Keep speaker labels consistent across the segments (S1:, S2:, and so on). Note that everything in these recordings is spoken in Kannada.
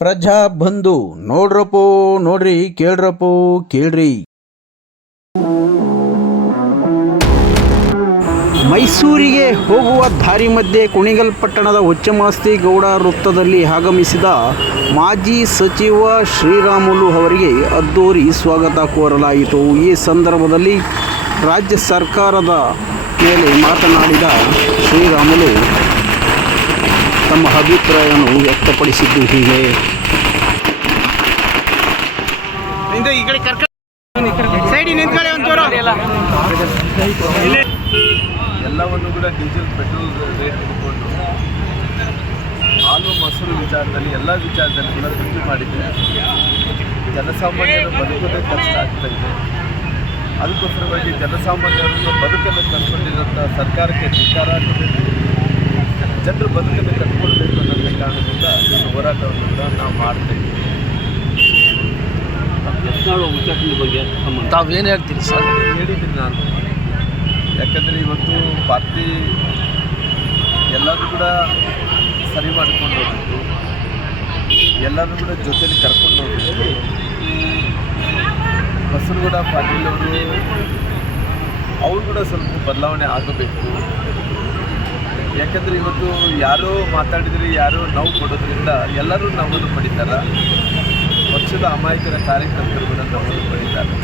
S1: ಪ್ರಜಾ ಬಂಧು, ನೋಡ್ರಪ್ಪೋ, ನೋಡ್ರಿ, ಕೇಳ್ರಪ್ಪೋ, ಕೇಳ್ರಿ. ಮೈಸೂರಿಗೆ ಹೋಗುವ ದಾರಿ ಮಧ್ಯೆ ಕುಣಿಗಲ್ ಪಟ್ಟಣದ ಹುಚ್ಚಮಾಸ್ತಿ ಗೌಡ ವೃತ್ತದಲ್ಲಿ ಆಗಮಿಸಿದ ಮಾಜಿ ಸಚಿವ ಶ್ರೀರಾಮುಲು ಅವರಿಗೆ ಅದ್ದೂರಿ ಸ್ವಾಗತ ಕೋರಲಾಯಿತು. ಈ ಸಂದರ್ಭದಲ್ಲಿ ರಾಜ್ಯ ಸರ್ಕಾರದ ಮೇಲೆ ಮಾತನಾಡಿದ ಶ್ರೀರಾಮುಲು ತಮ್ಮ ಅಭಿಪ್ರಾಯವನ್ನು ವ್ಯಕ್ತಪಡಿಸಿದ್ದು ಹೀಗೆ.
S2: ನಿಂದು ಈ ಕಡೆ ಕರ್ಕ ಸೈಡಿ ನಿಂತ್ಕೊಳ್ಳಿ ಒಂಚೂರು.
S3: ಎಲ್ಲವನ್ನು ಕೂಡ ಡೀಸೆಲ್ ಪೆಟ್ರೋಲ್ ರೇಟ್ ಹಿಡ್ಕೊಂಡು ಹಾಲು ಮೊಸರು ವಿಚಾರದಲ್ಲಿ ಎಲ್ಲ ವಿಚಾರದಲ್ಲಿ ಕೂಡ ತೃಪ್ತಿ ಮಾಡಿದೆ ಜನಸಾಮಾನ್ಯರ ಬದುಕೋದೇ ಕಷ್ಟ ಆಗ್ತಾ ಇದೆ. ಅದಕ್ಕೋಸ್ಕರವಾಗಿ ಜನಸಾಮಾನ್ಯರನ್ನು ಬದುಕನ್ನು ಕಷ್ಟಪಟ್ಟಿರುವಂಥ ಸರ್ಕಾರಕ್ಕೆ ಧಿಕ್ಕಾರ ಕೊಟ್ಟಿದೆ ಜನರು ಬದುಕನ್ನು ಕಟ್ಕೊಳ್ಬೇಕು ಅನ್ನೋ ಕಾರಣದಿಂದ ಹೋರಾಟವನ್ನು ಕೂಡ ನಾವು ಮಾಡ್ತಾ ಇದ್ದೀವಿ.
S2: ತಾವೇನು ಹೇಳ್ತೀರಿ ಸರ್?
S3: ಹೇಳಿದ್ದೀನಿ ನಾನು. ಯಾಕಂದರೆ ಇವತ್ತು ಪಾರ್ಟಿ ಎಲ್ಲರೂ ಕೂಡ ಸರಿ ಮಾಡಿಕೊಂಡು ಹೋಗಬೇಕು ಎಲ್ಲರೂ ಕೂಡ ಜೊತೆಲಿ ಕರ್ಕೊಂಡು ಹೋಗ್ಬೇಕು ಬಸವನಗೌಡ ಪಾಟೀಲ್ ಅವರು ಅವ್ರು ಕೂಡ ಸ್ವಲ್ಪ ಬದಲಾವಣೆ ಆಗಬೇಕು. ಯಾಕಂದರೆ ಇವತ್ತು ಯಾರೋ ಮಾತಾಡಿದರೆ, ಯಾರೋ ನೋವು ಕೊಡೋದ್ರಿಂದ ಎಲ್ಲರೂ ನಮ್ಮನ್ನು ಪಡಿತಾರ. ಪಕ್ಷದ ಅಮಾಯಕರ ಕಾರ್ಯಕರ್ತರು ಕೂಡ ನಮ್ಮನ್ನು ಪಡಿತಾರೆ.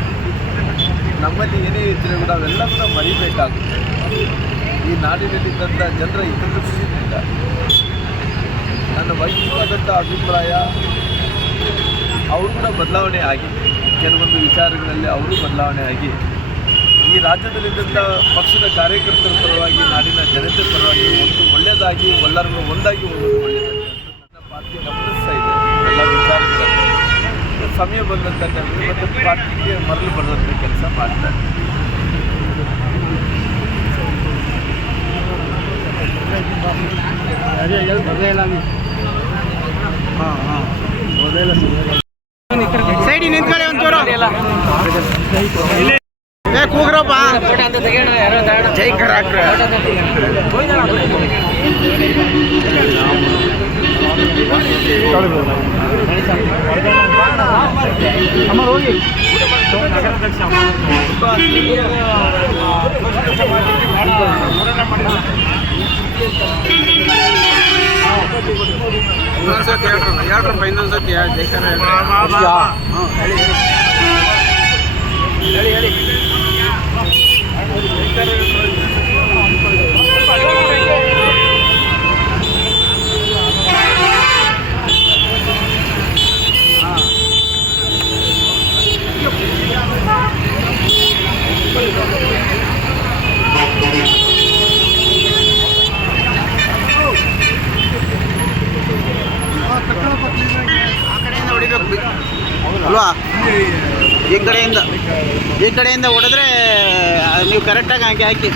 S3: ನಮ್ಮಲ್ಲಿ ಏನೇ ಇದ್ದರೆ ಕೂಡ ಅವೆಲ್ಲ ಕೂಡ ಮರಿಬೇಕಾಗುತ್ತೆ. ಈ ನಾಡಿನಲ್ಲಿದ್ದಂಥ ಜನರ ಹಿತದೃಷ್ಟಿಯಿಂದ ನನ್ನ ವೈಯಕ್ತಿಕವಾದಂಥ ಅಭಿಪ್ರಾಯ, ಅವರು ಕೂಡ ಬದಲಾವಣೆ ಆಗಿ, ಕೆಲವೊಂದು ವಿಚಾರಗಳಲ್ಲಿ ಅವರು ಬದಲಾವಣೆ ಆಗಿ ಈ ರಾಜ್ಯದಲ್ಲಿದ್ದಂಥ ಪಕ್ಷದ ಕಾರ್ಯಕರ್ತರ ಪರವಾಗಿ, ನಾಡಿನ ಜನತೆ ಪರವಾಗಿ ಒಂದು ಒಳ್ಳೆಯದಾಗಿ ಎಲ್ಲರನ್ನು ಒಂದಾಗಿ ಹೋಗೋದು ಒಳ್ಳೆಯದಾಗಿ ಸಮಯ ಬಂದಂಥ ಮತ್ತು ಪಾರ್ಟಿಗೆ ಮರಳು ಬರೆದಂಥ ಕೆಲಸ ಮಾಡ್ತಾರೆ
S2: ಸೈಡಿ ನಿಂತ್ಕೊಳ್ಳಿ ಒಂಚೂರು. ಕೂಗ್ರಪ್ಪ ಜೈ ಕರಾಕ್ರ. ಇನ್ನೊಂದ್ಸತಿ ಹೇಳ್ರಲ್ಲ ಹೇಳ್ರಪ್ಪ ಇನ್ನೊಂದ್ಸತಿ ಜೈ ಕರ ಆ ಕಡೆಯಿಂದ ಹೊಡಿಬೇಕು ಅಲ್ವಾ ಈ ಕಡೆಯಿಂದ ಈ ಕಡೆಯಿಂದ ಹೊಡೆದ್ರೆ ನೀವು ಕರೆಕ್ಟಾಗಿ ಹಾಕಿ ಹಾಕಿ.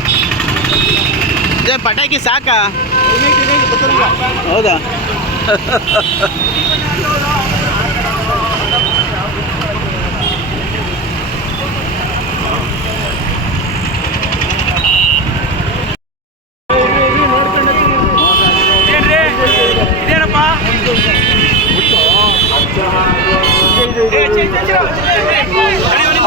S2: ಪಟಾಕಿ ಸಾಕಾ? ಹೌದಾ?